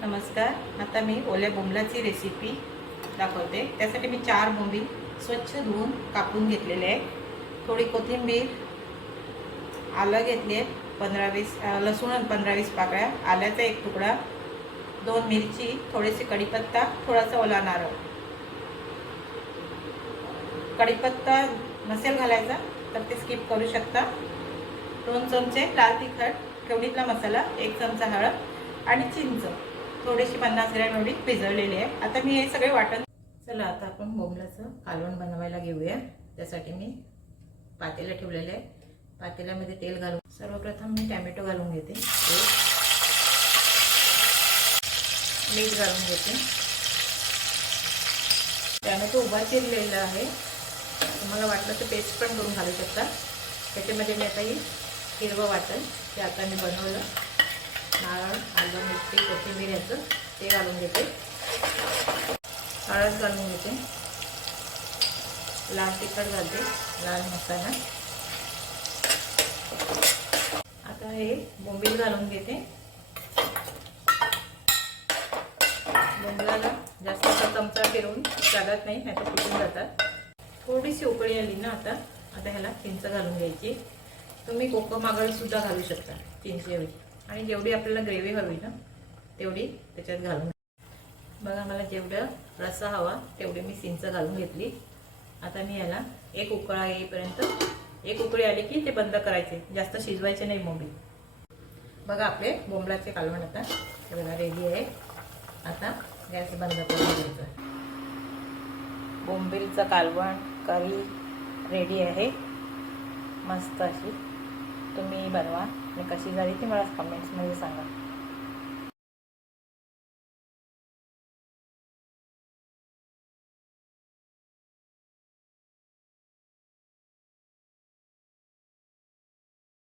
नमस्कार. आता मी ओल्या बोंबलाची रेसिपी दाखवते. त्यासाठी मी चार बोंबील स्वच्छ धुवून कापून घेतलेले आहे थोडी कोथिंबीर आलं घेतले आहे पंधरा वीस लसूण पंधरा वीस पाकळ्या आल्याचा एक तुकडा दोन मिरची थोडेसे कढीपत्ता थोडासा ओला नारळ. कढीपत्ता नसेल घालायचा तर ते स्किप करू शकता. दोन चमचे लाल तिखट केवढीतला मसाला एक चमचा हळद आणि चिंच. थोडीशी पन्नास ग्रॅम एवढी भिजवलेली आहे. आता मी हे सगळे वाटण चला आता आपण बोंबलाचं कालवण बनवायला घेऊया. त्यासाठी मी पातेलं ठेवलेलं आहे. पातेल्यामध्ये तेल घालून सर्वप्रथम मी टॅमॅटो घालून घेते. मीठ घालून घेते. टॅमॅटो उभा चिरलेला आहे. तुम्हाला वाटलं तर पेस्ट पण करून घालू शकता. त्याच्यामध्ये मी आता ही हिरवं वाटण ते आता मी बनवलं. नारळ आलं मिरची कोथिंबीर याचं ते घालून घेते. हळद घालून घेते. लाल तिखट घालते लाल मसाला. आता हे बोंबील घालून घेते. बोंबलाला जास्त असा चमचा फिरवून चालत नाही नाही तर फुटून जातात. थोडीशी उकळी आली ना आता आता ह्याला चिंच घालून घ्यायची. तुम्ही कोकम आगळ सुद्धा घालू शकता चिंचेऐवजी आणि जेवढी आपल्याला ग्रेव्ही हवी ना तेवढी त्याच्यात घालून. बघा मला जेवढं रस्सा हवा तेवढी मी सिंच घालून घेतली. आता मी याला एक उकळा येईपर्यंत एक उकळी आली की ते बंद करायचे. जास्त शिजवायचे नाही मोबी बघा आपले बोंबलाचे कालवण आता हे बघा रेडी आहे. आता गॅस बंद करून घ्यायचं. बोंबिलचं कालवण करी रेडी आहे. मस्त अशी. तुम्ही बनवा. आणि कशी झाली ती मला कमेंट्समध्ये सांगा.